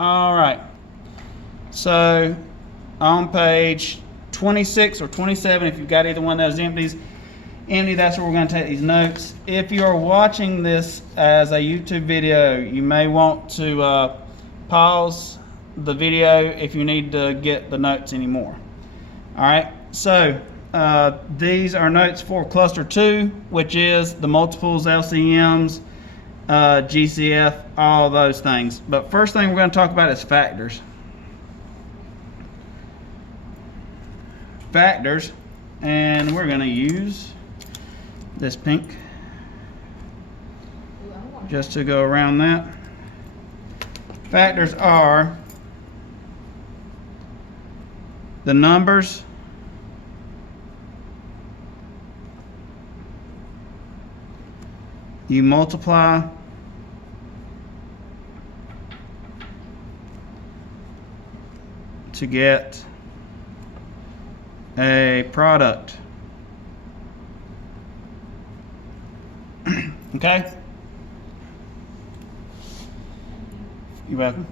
All right. So on page 26 or 27, if you've got either one of those empty, that's where we're going to take these notes. If you're watching this as a YouTube video, you may want to pause the video if you need to get the notes anymore. All right, so these are notes for cluster 2, which is the multiples, LCMs, GCF, all those things. But first thing we're going to talk about is factors. Factors, and we're going to use this pink just to go around that. Factors are the numbers you multiply to get a product. Okay? You're welcome.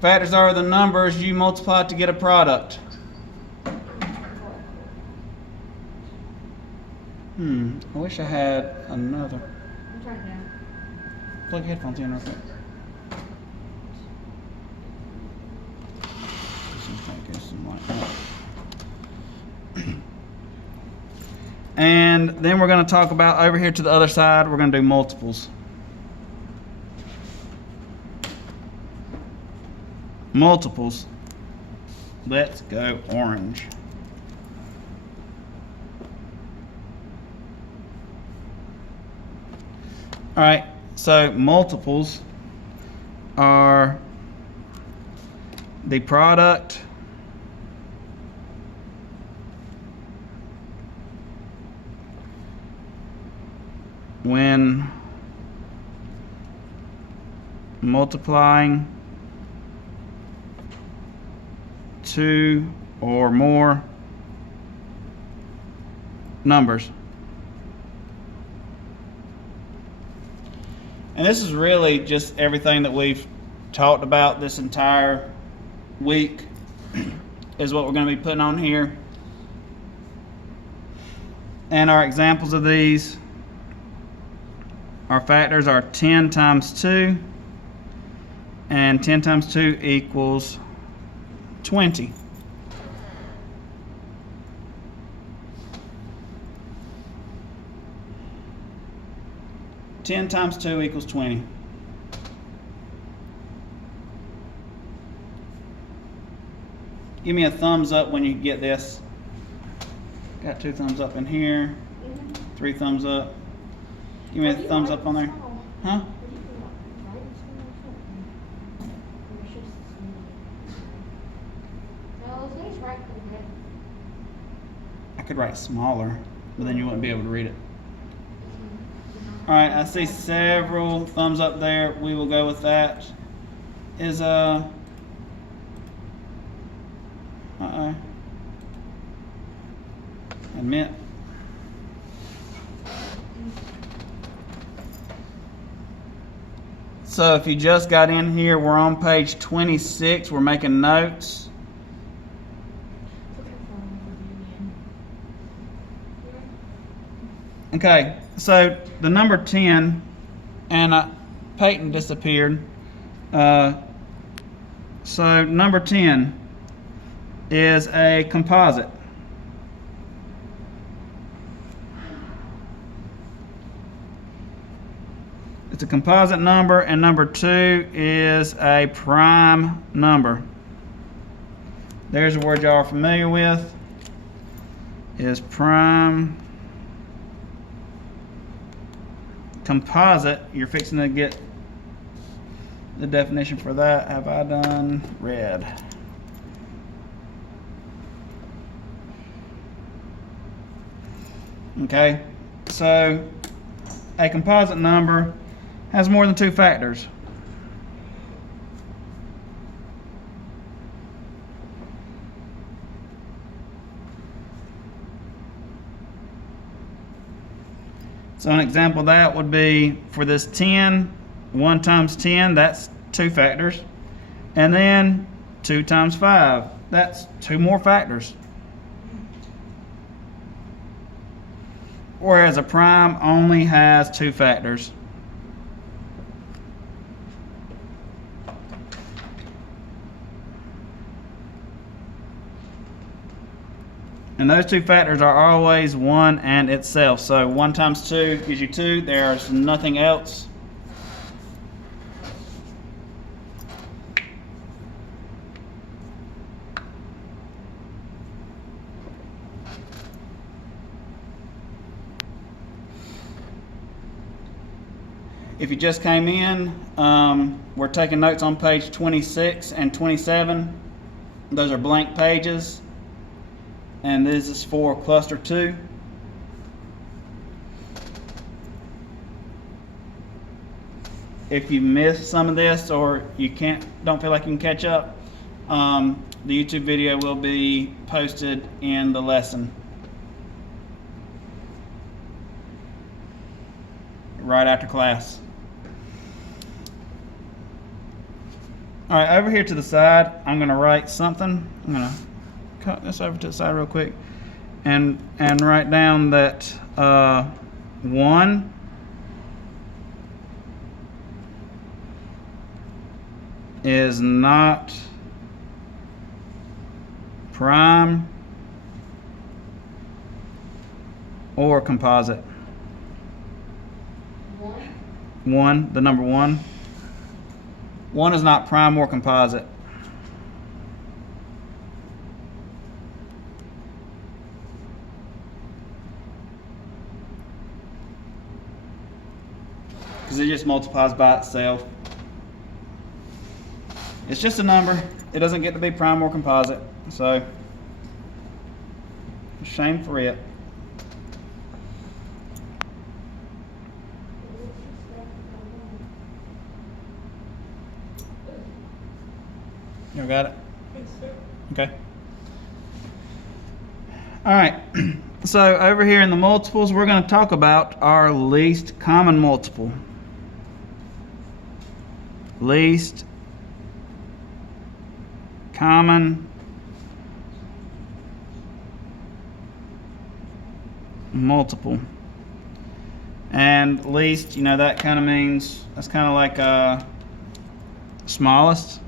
Factors are the numbers you multiply to get a product. I wish I had another. I'm trying to. Plug your headphones in real quick. And then we're going to talk about over here to the other side, we're going to do multiples. Multiples. Let's go orange. All right, so multiples are the product when multiplying two or more numbers. And this is really just everything that we've talked about this entire week is what we're going to be putting on here. And our examples of these, our factors are 10 times 2, and 10 times 2 equals 20. Ten times 2 equals 20. Give me a thumbs up when you get this. Got 2 thumbs up in here. 3 thumbs up. Give me a thumbs up on there. Huh? I could write smaller, but then you wouldn't be able to read it. All right, I see several thumbs up there. We will go with that. Is admit. So if you just got in here, we're on page 26. We're making notes. Okay, so the number 10, and Peyton disappeared. So number 10 is a composite. It's a composite number, and number 2 is a prime number. There's a word y'all are familiar with, is prime. Composite, you're fixing to get the definition for that. Have I done red? Okay, so a composite number has more than 2 factors. So an example of that would be for this 10, 1 times 10, that's 2 factors. And then 2 times 5. That's 2 more factors. Whereas a prime only has 2 factors. And those 2 factors are always 1 and itself. So 1 times 2 gives you 2. There's nothing else. If you just came in, we're taking notes on page 26 and 27. Those are blank pages. And this is for cluster 2. If you missed some of this or you don't feel like you can catch up, the YouTube video will be posted in the lesson right after class. All right, over here to the side, I'm going to write something. I'm going to cut this over to the side real quick and write down that 1 is not prime or composite. 1, the number 1. 1 is not prime or composite. Because it just multiplies by itself. It's just a number. It doesn't get to be prime or composite. So, shame for it. You got it? Yes, sir. Okay. All right. So over here in the multiples, we're going to talk about our least common multiple. Least common multiple. And least, you know, that kind of means, that's kind of like smallest.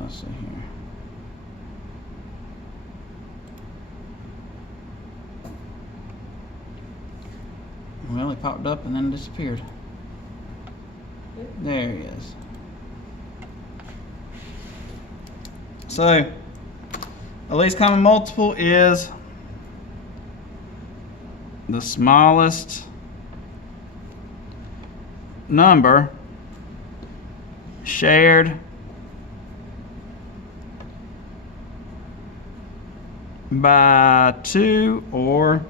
Let's see here. Well, it popped up and then disappeared. There he is. So, the least common multiple is the smallest number shared by 2 or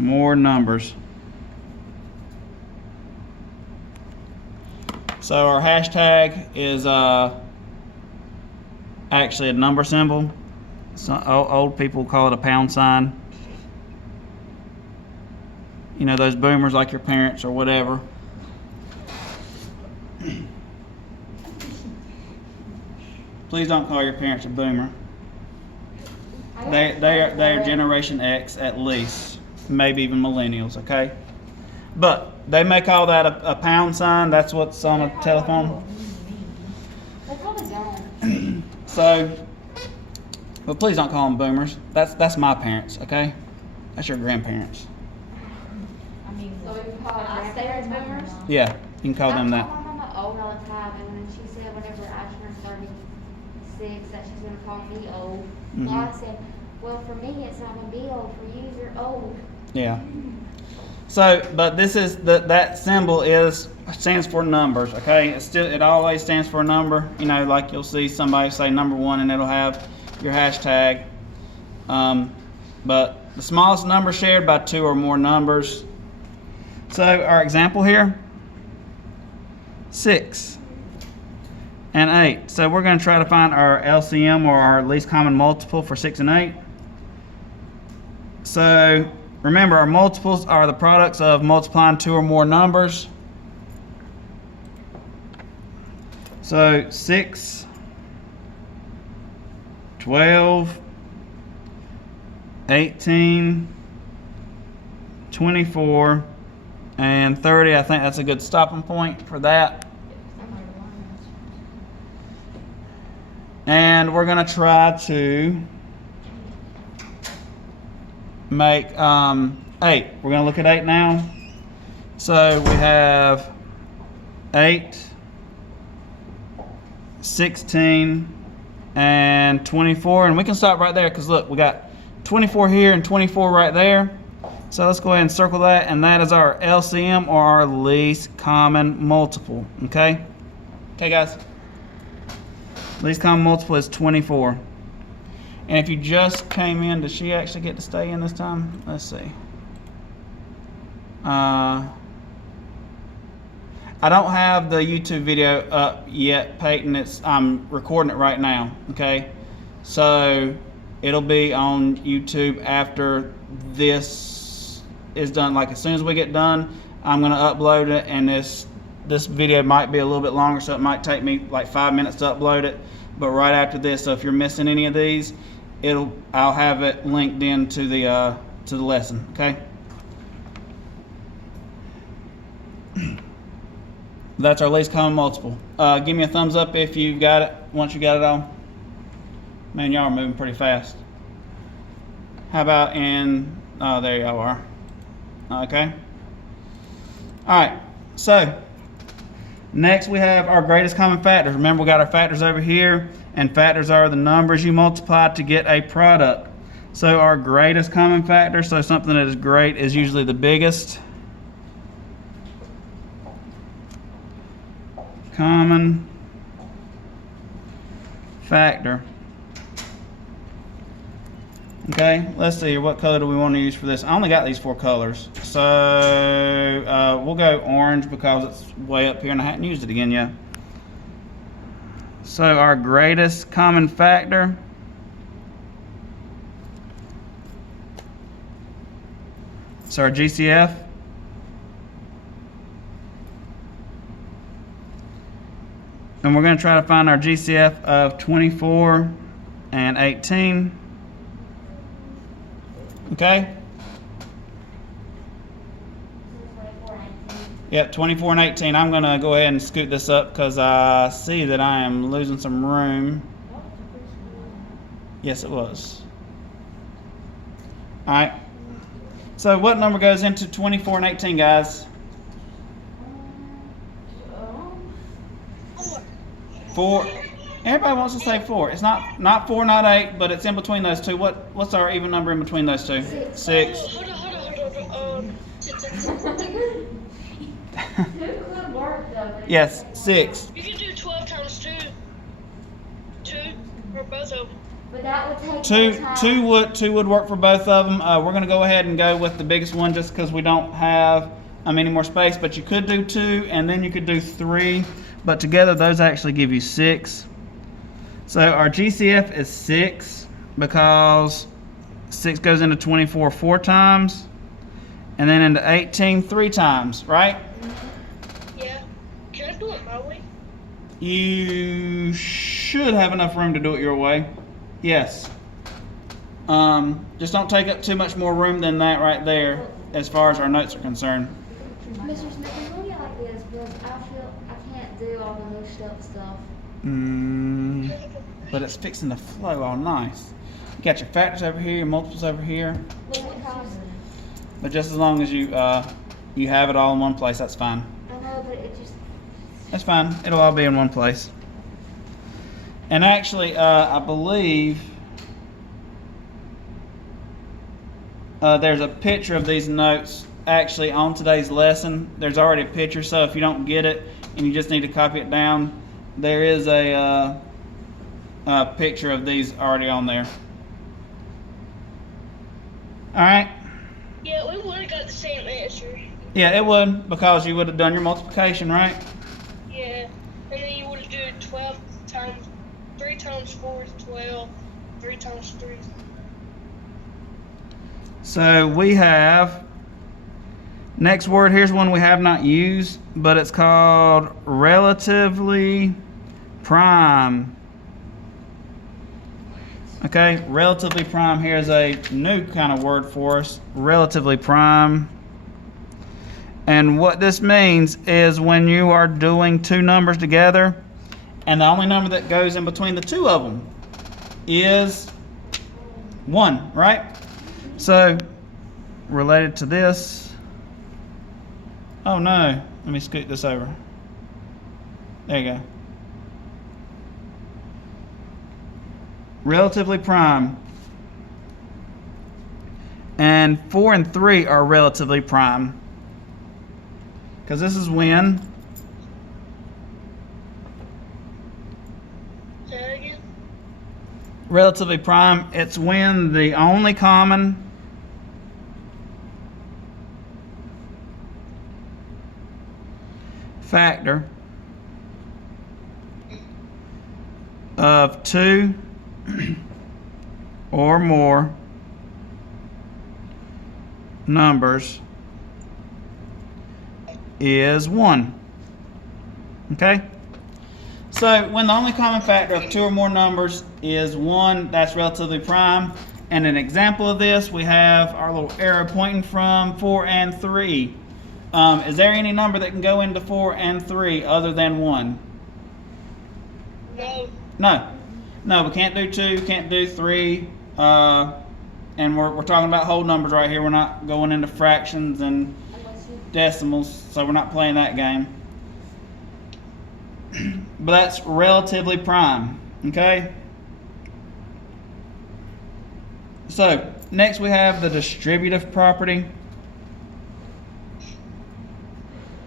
more numbers. So our hashtag is actually a number symbol. So old people call it a pound sign. You know, those boomers like your parents or whatever. Please don't call your parents a boomer. They are Generation X at least, maybe even millennials. Okay, but they may call that a pound sign. That's what's on a telephone. They probably don't. So, but please don't call them boomers. That's my parents. Okay, that's your grandparents. I mean, so we can call Can I our say grandparents boomers? boomers? Yeah, you can call them I that. call my mama old all the time, and when she said whenever I turned 36 that she's gonna call me old, well, I said, well, for me it's not gonna be old. For you, you're old. Yeah. So, but this is that symbol stands for numbers. Okay, it always stands for a number. You know, like you'll see somebody say number 1, and it'll have your hashtag. But the smallest number shared by 2 or more numbers. So our example here, 6. and 8. So we're going to try to find our LCM, or our least common multiple, for 6 and 8. So remember, our multiples are the products of multiplying 2 or more numbers. So 6, 12, 18, 24, and 30. I think that's a good stopping point for that. And we're going to try to make 8. We're going to look at 8 now. So we have 8, 16, and 24. And we can stop right there because look, we got 24 here and 24 right there. So let's go ahead and circle that, and that is our LCM, or our least common multiple. Okay? Okay, guys? Least common multiple is 24. And if you just came in, does she actually get to stay in this time? Let's see. I don't have the YouTube video up yet, Peyton. I'm recording it right now, okay? So it'll be on YouTube after this is done. Like, as soon as we get done, I'm gonna upload it, and this video might be a little bit longer, so it might take me like 5 minutes to upload it. But right after this, so if you're missing any of these, I'll have it linked in to the lesson, okay? That's our least common multiple. Give me a thumbs up if you got it, once you got it all. Man, y'all are moving pretty fast. How about oh, there y'all are. Okay. All right, so next we have our greatest common factors. Remember, we got our factors over here, and factors are the numbers you multiply to get a product. So our greatest common factor, so something that is great, is usually the biggest common factor. Okay, let's see, what color do we want to use for this? I only got these 4 colors. So we'll go orange because it's way up here and I hadn't used it again yet. So our greatest common factor is our GCF. And we're going to try to find our GCF of 24 and 18. Okay? Yep, 24 and 18. I'm going to go ahead and scoot this up because I see that I am losing some room. Yes, it was. All right. So what number goes into 24 and 18, guys? 4. Everybody wants to say 4. It's not 4, not 8, but it's in between those two. What's our even number in between those two? 6. Hold on. Yes, 6. You can do 12 times 2. 2 for both of them. But that would take more time. Two would work for both of them. We're going to go ahead and go with the biggest one just because we don't have any more space. But you could do 2, and then you could do 3. But together, those actually give you 6. So our GCF is 6 because 6 goes into 24 4 times, and then into 18 3 times, right? Yeah. Can I do it my way? You should have enough room to do it your way. Yes. Just don't take up too much more room than that right there as far as our notes are concerned. Mr. Smith, it's really like this because I feel I can't do all the mushed up stuff. But it's fixing to flow all nice. You got your factors over here, your multiples over here. Look what comes. But just as long as you you have it all in one place, that's fine. I know, but it just. That's fine. It'll all be in one place. And actually, I believe there's a picture of these notes actually on today's lesson. There's already a picture, so if you don't get it and you just need to copy it down, there is a picture of these already on there. All right. Yeah, we would have got the same answer. Yeah, it would, because you would have done your multiplication, right? Yeah. And then you would have done 12 times 3 times 4 is 12. 3 times 3 is So we have, next word, here's one we have not used, but it's called relatively prime. Okay, relatively prime here is a new kind of word for us, relatively prime. And what this means is when you are doing two numbers together, and the only number that goes in between the two of them is 1, right? So, related to this, oh no, let me scoot this over. There you go. Relatively prime. And 4 and 3 are relatively prime. Because this is when Say that again? relatively prime, it's when the only common factor of 2 or more numbers is 1. Okay? So when the only common factor of 2 or more numbers is 1, that's relatively prime. And an example of this, we have our little arrow pointing from 4 and 3. Is there any number that can go into 4 and 3 other than 1? No. No, we can't do 2, can't do 3. And we're talking about whole numbers right here. We're not going into fractions and Unless you decimals, so we're not playing that game. But that's relatively prime, okay? So, next we have the distributive property.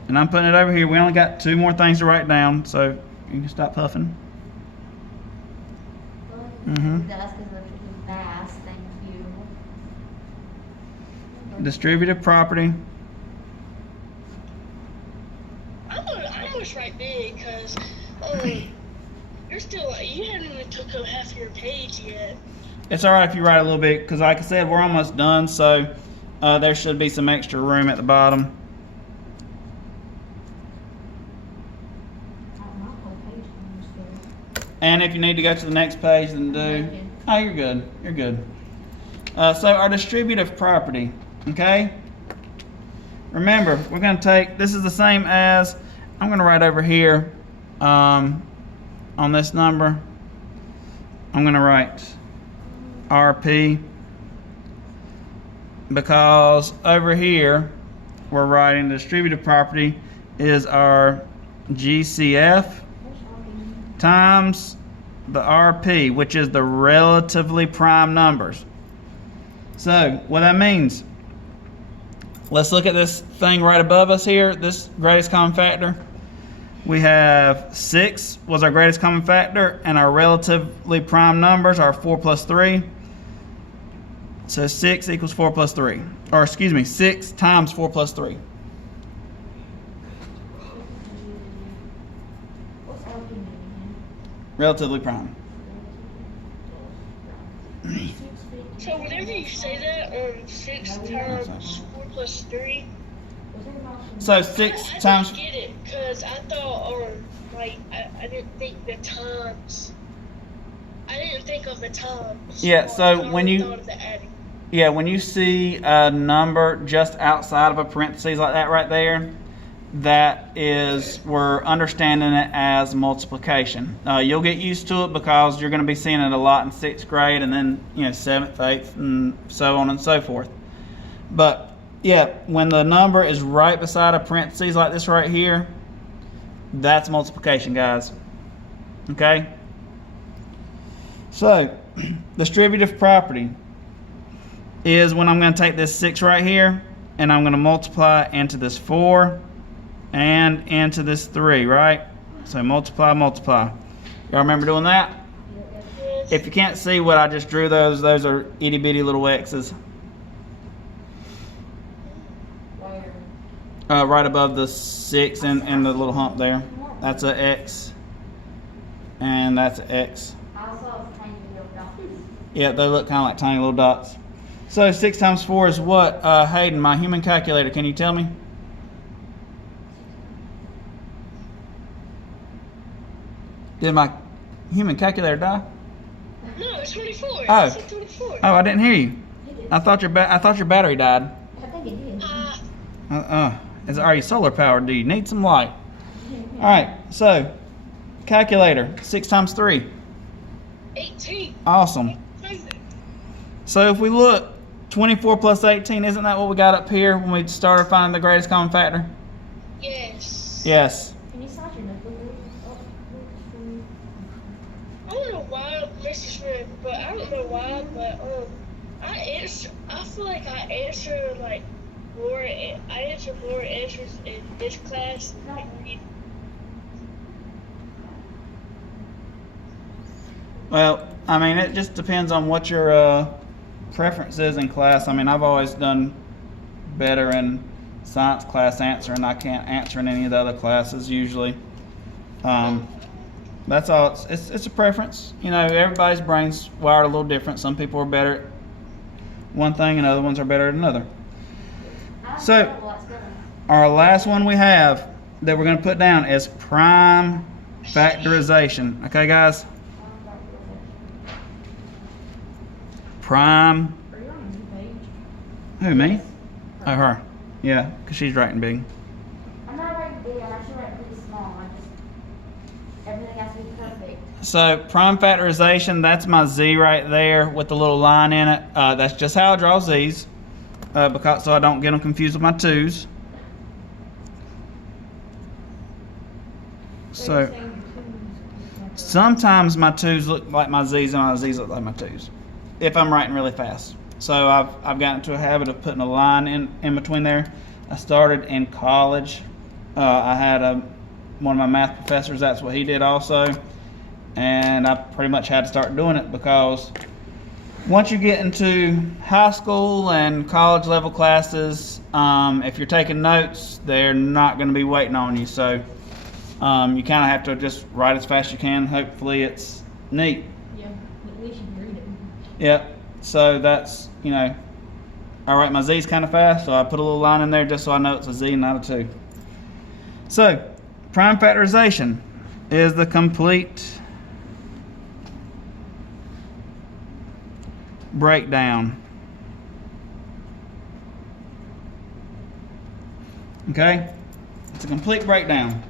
And I'm putting it over here. We only got 2 more things to write down, so you can stop puffing. Mhm. That's because of the fast. Thank you. Distributive property. I almost right big because you're still you haven't even took up half your page yet. It's alright if you write a little bit, because like I said, we're almost done, so there should be some extra room at the bottom. And if you need to go to the next page, then do. Oh, you're good. You're good. So our distributive property, okay? Remember, we're going to take, this is the same as, I'm going to write over here on this number, I'm going to write RP, because over here, we're writing the distributive property is our GCF times the RP, which is the relatively prime numbers. So, what that means, let's look at this thing right above us here, this greatest common factor. We have 6 was our greatest common factor, and our relatively prime numbers are 4 plus 3. So 6 equals 4 plus 3. Or excuse me, 6 times 4 plus 3. Relatively prime. So whenever you say that, 6 times 4 plus 3. So 6 I times. didn't get it because I thought, I didn't think the times. I didn't think of the times. Yeah, so I when you- thought of the adding. Yeah, when you see a number just outside of a parentheses like that right there, that is, we're understanding it as multiplication. You'll get used to it because you're going to be seeing it a lot in 6th grade and then, 7th, 8th, and so on and so forth. But, yeah, when the number is right beside a parentheses like this right here, that's multiplication, guys. Okay? So, distributive property is when I'm going to take this 6 right here and I'm going to multiply into this 4 and into this 3, right? So multiply, multiply. Y'all remember doing that? Yes. If you can't see what I just drew, those are itty bitty little X's. Right above the 6 and the little hump there. That's a X. and that's an X. I also have tiny little dots. Yeah, they look kind of like tiny little dots. So 6 times 4 is what? Hayden, my human calculator, can you tell me? Did my human calculator die? No, it's 24. Oh. I said 24. Oh, I didn't hear you. You did. I thought your battery died. I think it did. Are you solar powered? Do you need some light? All right. So, calculator. 6 times 3. 18. Awesome. So if we look, 24 plus 18, isn't that what we got up here when we started finding the greatest common factor? Yes. Yes. Can you start your notebook? I don't know why, Mr. Smith, but I don't know why, but I feel like I answer like more. I answer more answers in this class. Well, I mean, it just depends on what your preference is in class. I mean, I've always done better in science class answering. I can't answer in any of the other classes usually. That's all. It's a preference. You know, everybody's brain's wired a little different. Some people are better at one thing and other ones are better at another. So, our last one we have that we're going to put down is prime factorization. Okay, guys? Prime. Are you on a new page? Who, me? Oh, her. Yeah, because she's writing big. I'm not writing big, I'm actually writing pretty small. Everything has to be perfect. So prime factorization, that's my z right there with the little line in it. That's just how I draw z's, because so I don't get them confused with my 2's. So sometimes my 2's look like my z's and my z's look like my 2's if I'm writing really fast. So I've gotten into a habit of putting a line in between there. I started in college. I had one of my math professors, that's what he did also. And I pretty much had to start doing it because once you get into high school and college level classes, if you're taking notes, they're not going to be waiting on you. So you kind of have to just write as fast as you can. Hopefully it's neat. Yeah, at least you can read it. Yep. So that's, you know, I write my z's kind of fast, so I put a little line in there just so I know it's a z and not a 2. So prime factorization is the complete breakdown. Okay? It's a complete breakdown.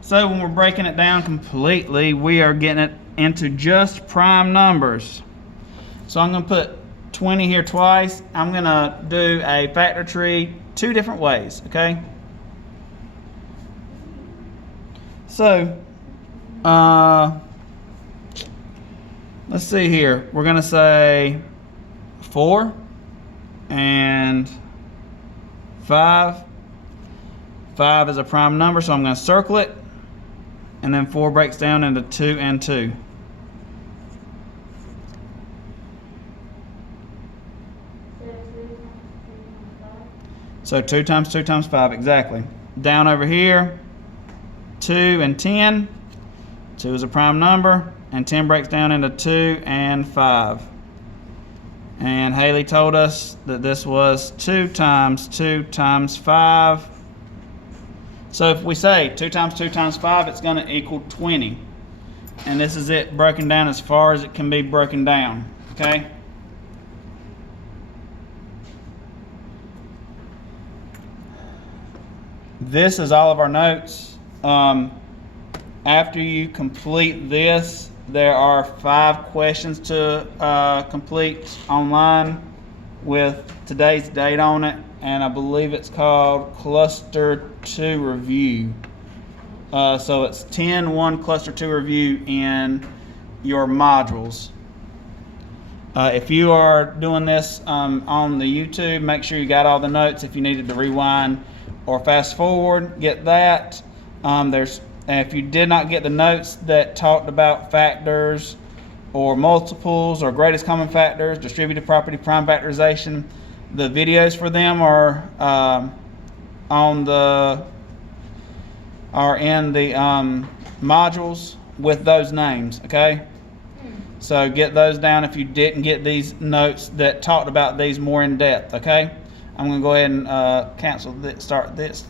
So when we're breaking it down completely, we are getting it into just prime numbers. So I'm going to put 20 here twice. I'm going to do a factor tree 2 different ways, okay? So, let's see here. We're going to say 4 and 5. 5 is a prime number, so I'm going to circle it. And then 4 breaks down into 2 and 2. So 2 times 2 times 5, exactly. Down over here, 2 and 10. 2 is a prime number, and 10 breaks down into 2 and 5. And Haley told us that this was 2 times 2 times 5. So if we say 2 times 2 times 5, it's going to equal 20. And this is it broken down as far as it can be broken down, okay? This is all of our notes. After you complete this, there are 5 questions to complete online with today's date on it, and I believe it's called Cluster 2 Review. So it's 10-1 Cluster 2 Review in your modules. If you are doing this on the YouTube, make sure you got all the notes. If you needed to rewind or fast forward, get that. If you did not get the notes that talked about factors or multiples or greatest common factors, distributive property, prime factorization, the videos for them are in the modules with those names, okay? So get those down if you didn't get these notes that talked about these more in depth, okay? I'm gonna go ahead and cancel this, stop this.